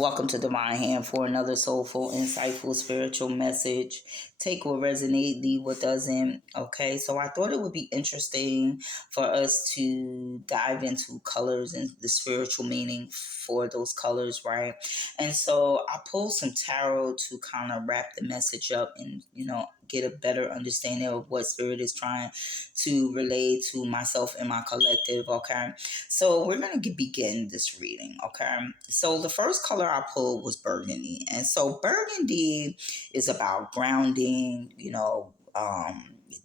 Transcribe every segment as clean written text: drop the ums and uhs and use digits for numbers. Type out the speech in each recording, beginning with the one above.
Welcome to Divine Hand for another soulful, insightful, spiritual message. Take what resonates, leave what doesn't. Okay, so I thought it would be interesting for us to dive into colors and the spiritual meaning for those colors, right? And so I pulled some tarot to kind of wrap the message up and, get a better understanding of what spirit is trying to relay to myself and my collective. Okay, so we're going to begin this reading, okay? So the first color I pulled was burgundy. And so burgundy is about grounding,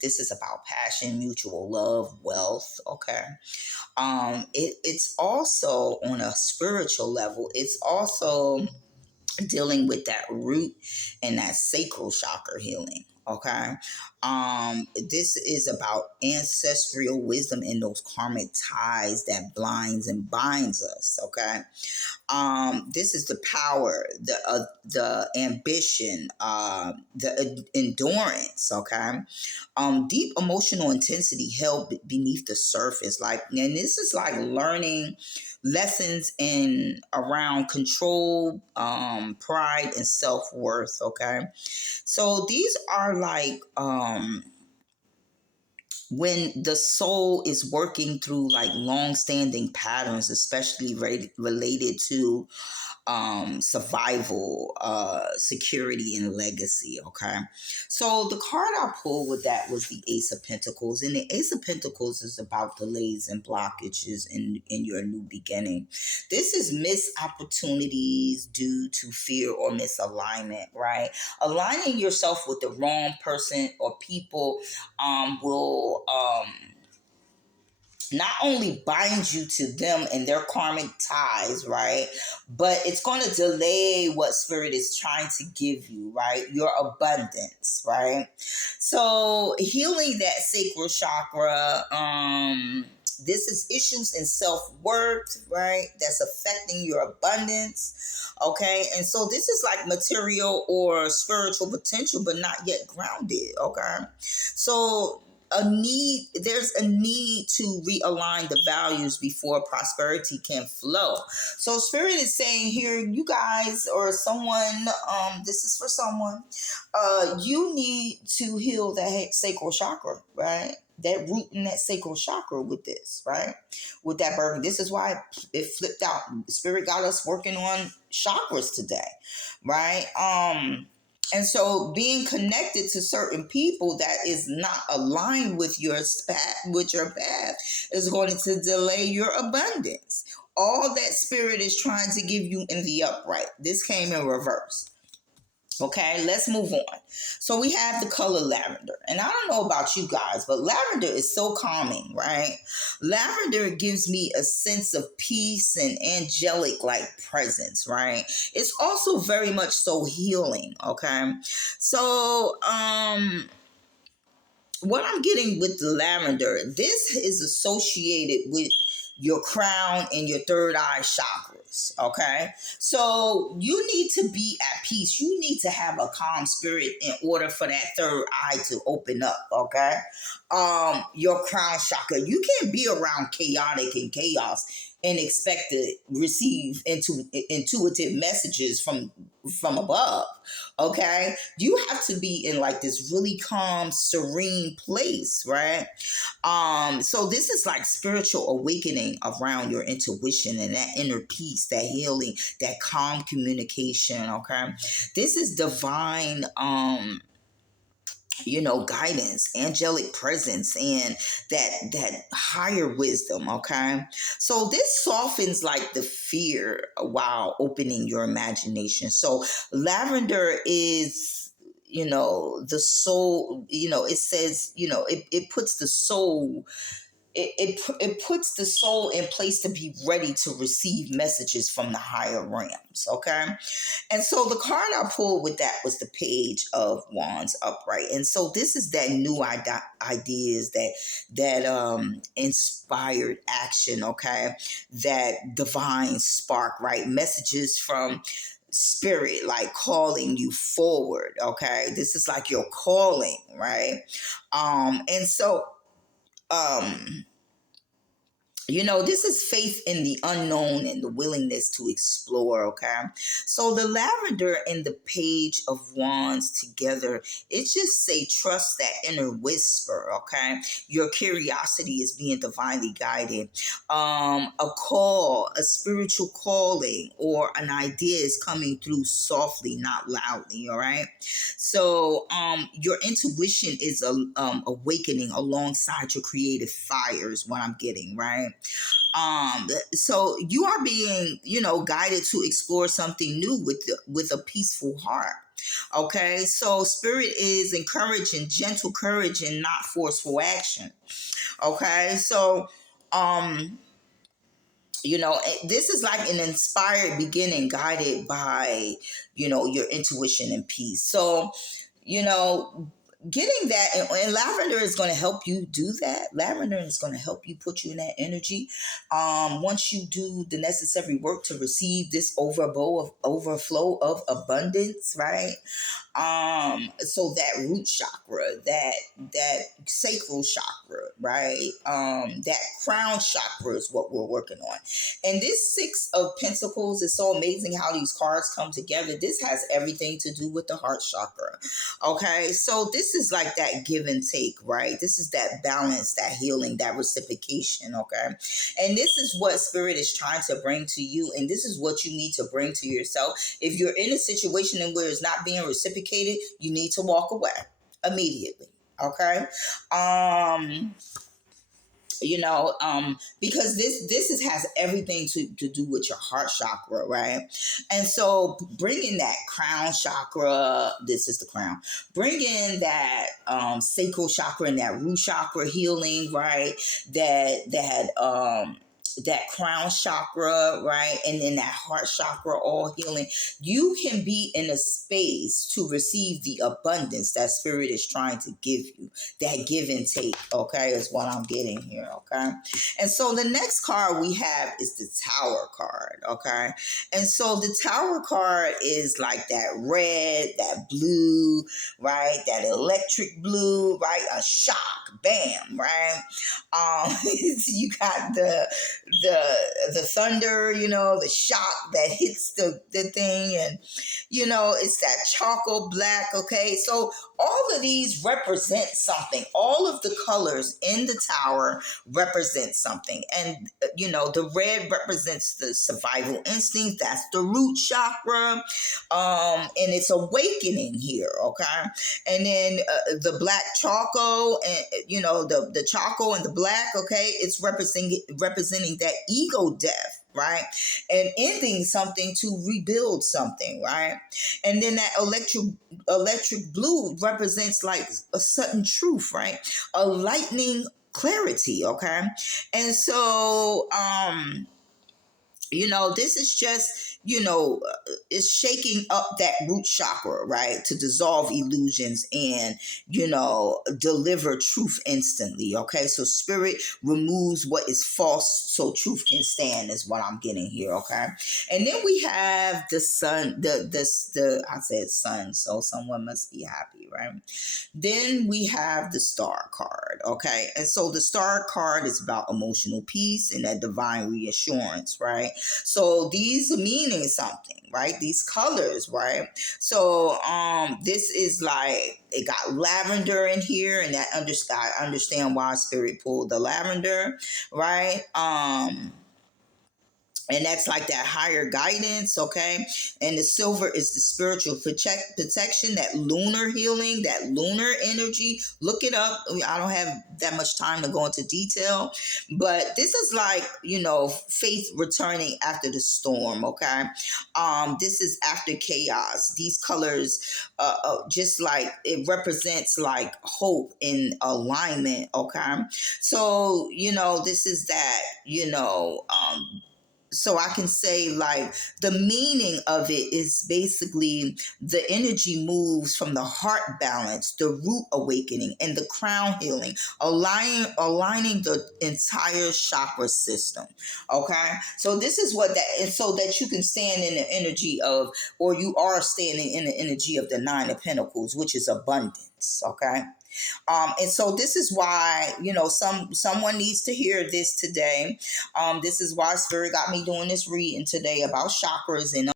this is about passion, mutual love, wealth, okay? It's also on a spiritual level. It's also dealing with that root and that sacral chakra healing. Okay. This is about ancestral wisdom and those karmic ties that blinds and binds us. Okay. This is the power, the ambition, the endurance. Okay. Deep emotional intensity held beneath the surface. And this is like learning lessons in around control, pride, and self-worth. Okay, so these are like when the soul is working through like long-standing patterns, especially related to survival, security, and legacy. Okay, so the card I pulled with that was the Ace of Pentacles, and the Ace of Pentacles is about delays and blockages in your new beginning. This is missed opportunities due to fear or misalignment, right? Aligning yourself with the wrong person or people will not only bind you to them and their karmic ties, right? But it's going to delay what spirit is trying to give you, right? Your abundance, right? So healing that sacral chakra, this is issues in self-worth, right? That's affecting your abundance. Okay. And so this is like material or spiritual potential, but not yet grounded. Okay. So there's a need to realign the values before prosperity can flow. So spirit is saying here, you guys or someone, this is for someone, you need to heal that sacral chakra, right? That root in that sacral chakra with this, right? With that burden. This is why it flipped out. Spirit got us working on chakras today, right? And so being connected to certain people that is not aligned with your path is going to delay your abundance. All that spirit is trying to give you in the upright. This came in reverse. Okay, let's move on. So we have the color lavender. And I don't know about you guys, but lavender is so calming, right? Lavender gives me a sense of peace and angelic like presence, right? It's also very much so healing, okay? So, what I'm getting with the lavender, this is associated with your crown and your third eye chakras. Okay. So you need to be at peace. You need to have a calm spirit in order for that third eye to open up. Okay. Your crown chakra. You can't be around chaotic and chaos and expect to receive intuitive messages from above. Okay, you have to be in like this really calm, serene place, right? So this is like spiritual awakening around your intuition and that inner peace, that healing, that calm communication. Okay, this is divine guidance, angelic presence, and that higher wisdom. Okay, so this softens like the fear while opening your imagination. So lavender is the soul. It says it puts the soul, it puts the soul in place to be ready to receive messages from the higher realms. Okay, and so the card I pulled with that was the Page of Wands upright. And so this is that new ideas, that inspired action. Okay, that divine spark, right? Messages from spirit like calling you forward. Okay, this is like your calling, right? And so This is faith in the unknown and the willingness to explore. Okay. So the lavender and the page of wands together, it just say trust that inner whisper. Okay. Your curiosity is being divinely guided. A call, a spiritual calling, or an idea is coming through softly, not loudly. All right. So your intuition is awakening alongside your creative fire is what I'm getting, right? So you are being, guided to explore something new with a peaceful heart. Okay, so spirit is encouraging gentle courage and not forceful action. Okay, so um this is like an inspired beginning guided by your intuition and peace. So you know getting that, and lavender is going to help you do that. Lavender is going to help you put you in that energy. Once you do the necessary work to receive this overflow of abundance, right? So that root chakra, that sacral chakra, right? That crown chakra is what we're working on. And this Six of Pentacles is so amazing how these cards come together. This has everything to do with the heart chakra. Okay, so this is like that give and take, right? This is that balance, that healing, that reciprocation. Okay, and this is what spirit is trying to bring to you, and this is what you need to bring to yourself. If you're in a situation in where it's not being reciprocated, you need to walk away immediately. Okay. Because this has everything to do with your heart chakra, right? And so bringing that crown chakra, this is the crown, bringing that sacral chakra and that root chakra healing, right? That crown chakra, right? And then that heart chakra all healing. You can be in a space to receive the abundance that spirit is trying to give you. That give and take, okay, is what I'm getting here, okay? And so the next card we have is the Tower card, okay? And so the Tower card is like that red, that blue, right? That electric blue, right? A shock, bam, right? You got the thunder, the shock that hits the thing, and it's that charcoal black. Okay, so all of these represent something. All of the colors in the tower represent something, and the red represents the survival instinct. That's the root chakra, and it's awakening here. Okay, and then the black charcoal, and the charcoal and the black. Okay, it's representing that ego death, right? And ending something to rebuild something, right? And then that electric blue represents like a sudden truth, right? A lightning clarity, okay? And so this is just, it's shaking up that root chakra, right? To dissolve illusions and, deliver truth instantly. Okay. So spirit removes what is false so truth can stand, is what I'm getting here. Okay. And then we have the sun, I said sun, so someone must be happy, right? Then we have the star card. Okay. And so the star card is about emotional peace and that divine reassurance, right? So these are meaning something, right? These colors, right? So this is like, it got lavender in here, and I understand why spirit pulled the lavender, right? And that's like that higher guidance, okay? And the silver is the spiritual protection, that lunar healing, that lunar energy. Look it up. I don't have that much time to go into detail, but this is like, faith returning after the storm, okay? This is after chaos. These colors, just like it represents like hope in alignment, okay? So, this is that, so I can say like the meaning of it is basically the energy moves from the heart balance, the root awakening, and the crown healing, aligning the entire chakra system. Okay, so this is what that is, so that you can stand in the energy of, or you are standing in the energy of the Nine of Pentacles, which is abundance. Okay. And so this is why, someone needs to hear this today. This is why Spirit got me doing this reading today about chakras and